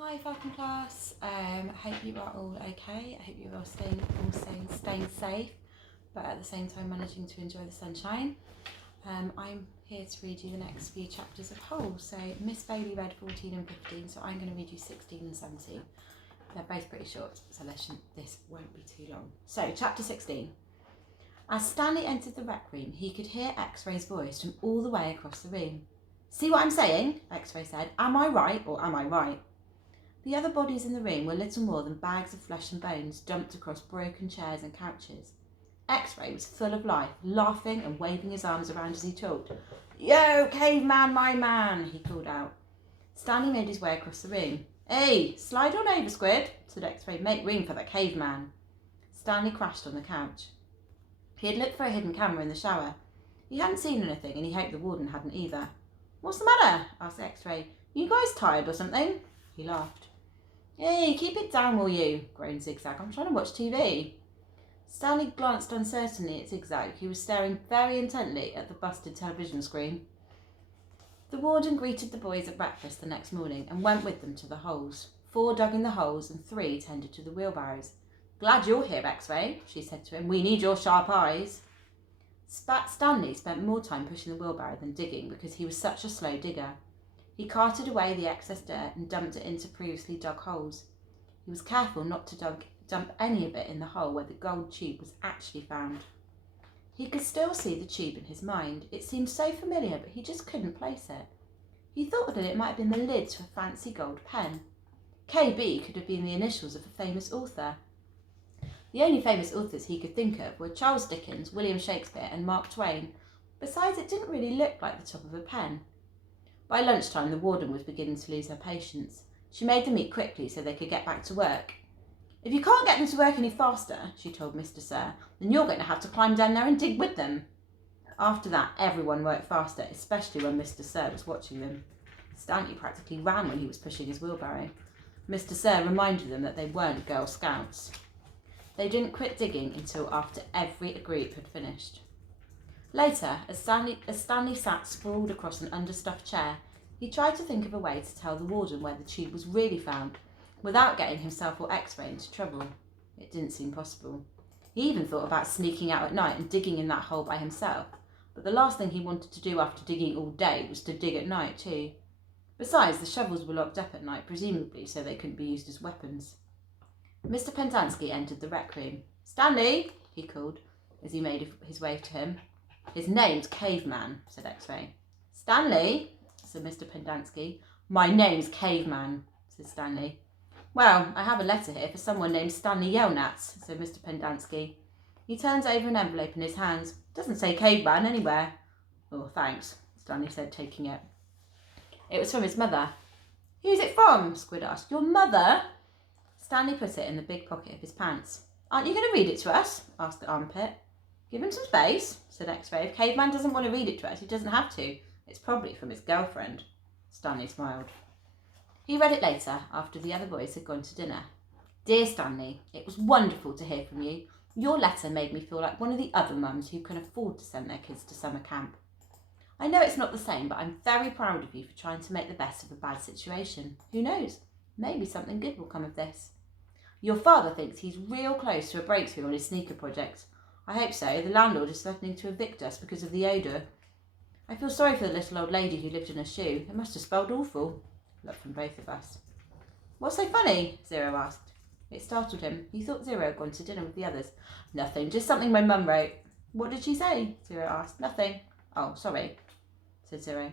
Hi Falcon class, I hope you are all okay. I hope you are staying safe, but at the same time managing to enjoy the sunshine. I'm here to read you the next few chapters of Whole. So Miss Bailey read 14 and 15, so I'm going to read you 16 and 17. They're both pretty short, so this won't be too long. So chapter 16. As Stanley entered the rec room, he could hear X-Ray's voice from all the way across the room. "See what I'm saying?" X-Ray said. "Am I right or am I right?" The other bodies in the room were little more than bags of flesh and bones dumped across broken chairs and couches. X-Ray was full of life, laughing and waving his arms around as he talked. "Yo, caveman, my man," he called out. Stanley made his way across the room. "Hey, slide on over, Squid," said X-Ray. "Make room for the caveman." Stanley crashed on the couch. He had looked for a hidden camera in the shower. He hadn't seen anything, and he hoped the warden hadn't either. "What's the matter?" asked X-Ray. "You guys tired or something?" He laughed. "Hey, keep it down, will you?" groaned Zigzag. "I'm trying to watch TV." Stanley glanced uncertainly at Zigzag, who was staring very intently at the busted television screen. The warden greeted the boys at breakfast the next morning and went with them to the holes. 4 dug in the holes and 3 tended to the wheelbarrows. "Glad you're here, X-Ray," she said to him. "We need your sharp eyes." Stanley spent more time pushing the wheelbarrow than digging because he was such a slow digger. He carted away the excess dirt and dumped it into previously dug holes. He was careful not to dump any of it in the hole where the gold tube was actually found. He could still see the tube in his mind. It seemed so familiar, but he just couldn't place it. He thought that it might have been the lid to a fancy gold pen. KB could have been the initials of a famous author. The only famous authors he could think of were Charles Dickens, William Shakespeare, and Mark Twain. Besides, it didn't really look like the top of a pen. By lunchtime, the warden was beginning to lose her patience. She made them eat quickly so they could get back to work. "If you can't get them to work any faster," she told Mr. Sir, "then you're going to have to climb down there and dig with them." After that, everyone worked faster, especially when Mr. Sir was watching them. Stanley practically ran when he was pushing his wheelbarrow. Mr. Sir reminded them that they weren't Girl Scouts. They didn't quit digging until after every group had finished. Later, as Stanley sat sprawled across an understuffed chair, he tried to think of a way to tell the warden where the tube was really found, without getting himself or X-Ray into trouble. It didn't seem possible. He even thought about sneaking out at night and digging in that hole by himself, but the last thing he wanted to do after digging all day was to dig at night too. Besides, the shovels were locked up at night, presumably so they couldn't be used as weapons. Mr. Pendanski entered the rec room. "Stanley," he called, as he made his way to him. "His name's Caveman," said X-Ray. "Stanley," said Mr. Pendanski. "My name's Caveman," said Stanley. "Well, I have a letter here for someone named Stanley Yelnats," said Mr. Pendanski. He turned over an envelope in his hands. "Doesn't say Caveman anywhere." "Oh, thanks," Stanley said, taking it. It was from his mother. "Who's it from?" Squid asked. "Your mother?" Stanley put it in the big pocket of his pants. "Aren't you going to read it to us?" asked the armpit. "Give him some space," said X-Ray. "If Caveman doesn't want to read it to us, he doesn't have to. It's probably from his girlfriend." Stanley smiled. He read it later, after the other boys had gone to dinner. "Dear Stanley, it was wonderful to hear from you. Your letter made me feel like one of the other mums who can afford to send their kids to summer camp. I know it's not the same, but I'm very proud of you for trying to make the best of a bad situation. Who knows? Maybe something good will come of this. Your father thinks he's real close to a breakthrough on his sneaker project. I hope so. The landlord is threatening to evict us because of the odour. I feel sorry for the little old lady who lived in a shoe. It must have smelled awful." Look from both of us. "What's so funny?" Zero asked. It startled him. He thought Zero had gone to dinner with the others. "Nothing, just something my mum wrote." "What did she say?" Zero asked. "Nothing." "Oh, sorry," said Zero.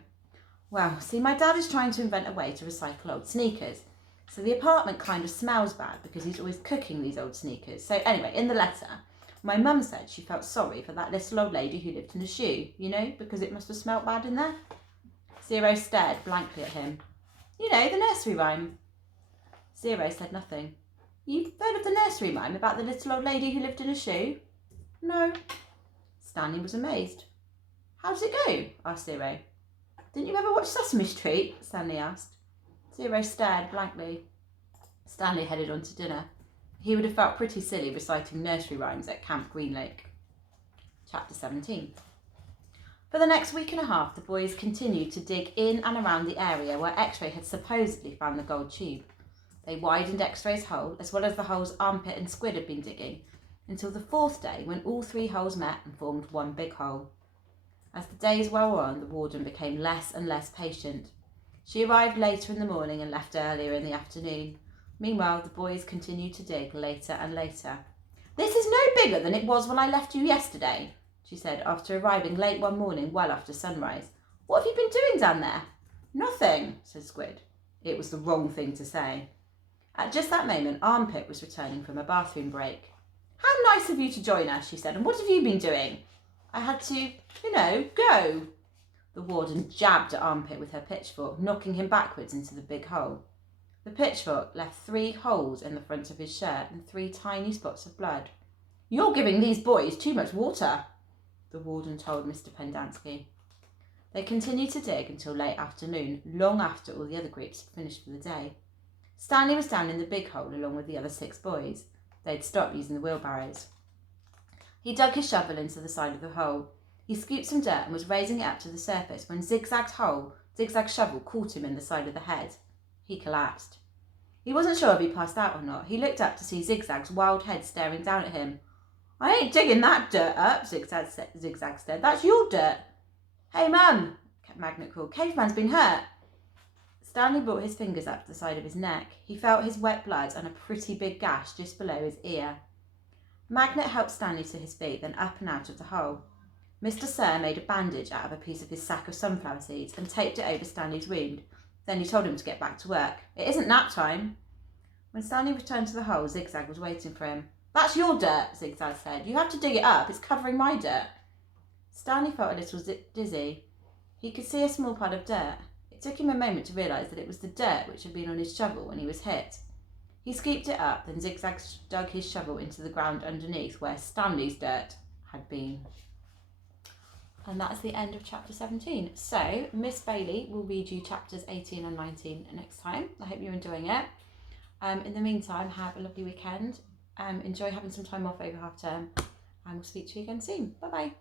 "Well, see, my dad is trying to invent a way to recycle old sneakers. So the apartment kind of smells bad because he's always cooking these old sneakers. So anyway, in the letter, my mum said she felt sorry for that little old lady who lived in a shoe, you know, because it must have smelt bad in there." Zero stared blankly at him. "You know, the nursery rhyme." Zero said nothing. "You've heard of the nursery rhyme about the little old lady who lived in a shoe?" "No." Stanley was amazed. "How does it go?" asked Zero. "Didn't you ever watch Sesame Street?" Stanley asked. Zero stared blankly. Stanley headed on to dinner. He would have felt pretty silly reciting nursery rhymes at Camp Green Lake. Chapter 17. For the next week and a half, the boys continued to dig in and around the area where X-Ray had supposedly found the gold tube. They widened X-Ray's hole as well as the holes Armpit and Squid had been digging, until the 4th day when all 3 holes met and formed one big hole. As the days wore on, the warden became less and less patient. She arrived later in the morning and left earlier in the afternoon. Meanwhile, the boys continued to dig later and later. "This is no bigger than it was when I left you yesterday," she said after arriving late one morning well after sunrise. "What have you been doing down there?" "Nothing," said Squid. It was the wrong thing to say. At just that moment, Armpit was returning from a bathroom break. "How nice of you to join us," she said. "And what have you been doing?" "I had to, go." The warden jabbed at Armpit with her pitchfork, knocking him backwards into the big hole. The pitchfork left 3 holes in the front of his shirt and 3 tiny spots of blood. "You're giving these boys too much water," the warden told Mr. Pendanski. They continued to dig until late afternoon, long after all the other groups had finished for the day. Stanley was down in the big hole along with the other 6 boys. They'd stopped using the wheelbarrows. He dug his shovel into the side of the hole. He scooped some dirt and was raising it up to the surface when Zigzag's shovel caught him in the side of the head. He collapsed. He wasn't sure if he passed out or not. He looked up to see Zigzag's wild head staring down at him. "I ain't digging that dirt up," Zigzag said. "That's your dirt." "Hey, Mum," Magnet called. "Caveman's been hurt." Stanley brought his fingers up to the side of his neck. He felt his wet blood and a pretty big gash just below his ear. Magnet helped Stanley to his feet, then up and out of the hole. Mr. Sir made a bandage out of a piece of his sack of sunflower seeds and taped it over Stanley's wound. Then he told him to get back to work. "It isn't nap time." When Stanley returned to the hole, Zigzag was waiting for him. "That's your dirt," Zigzag said. "You have to dig it up. It's covering my dirt." Stanley felt a little dizzy. He could see a small pile of dirt. It took him a moment to realise that it was the dirt which had been on his shovel when he was hit. He scooped it up, then Zigzag dug his shovel into the ground underneath where Stanley's dirt had been. And that's the end of chapter 17. So Miss Bailey will read you chapters 18 and 19 next time. I hope you're enjoying it. In the meantime, have a lovely weekend. Enjoy having some time off over half term, and we'll speak to you again soon. Bye bye.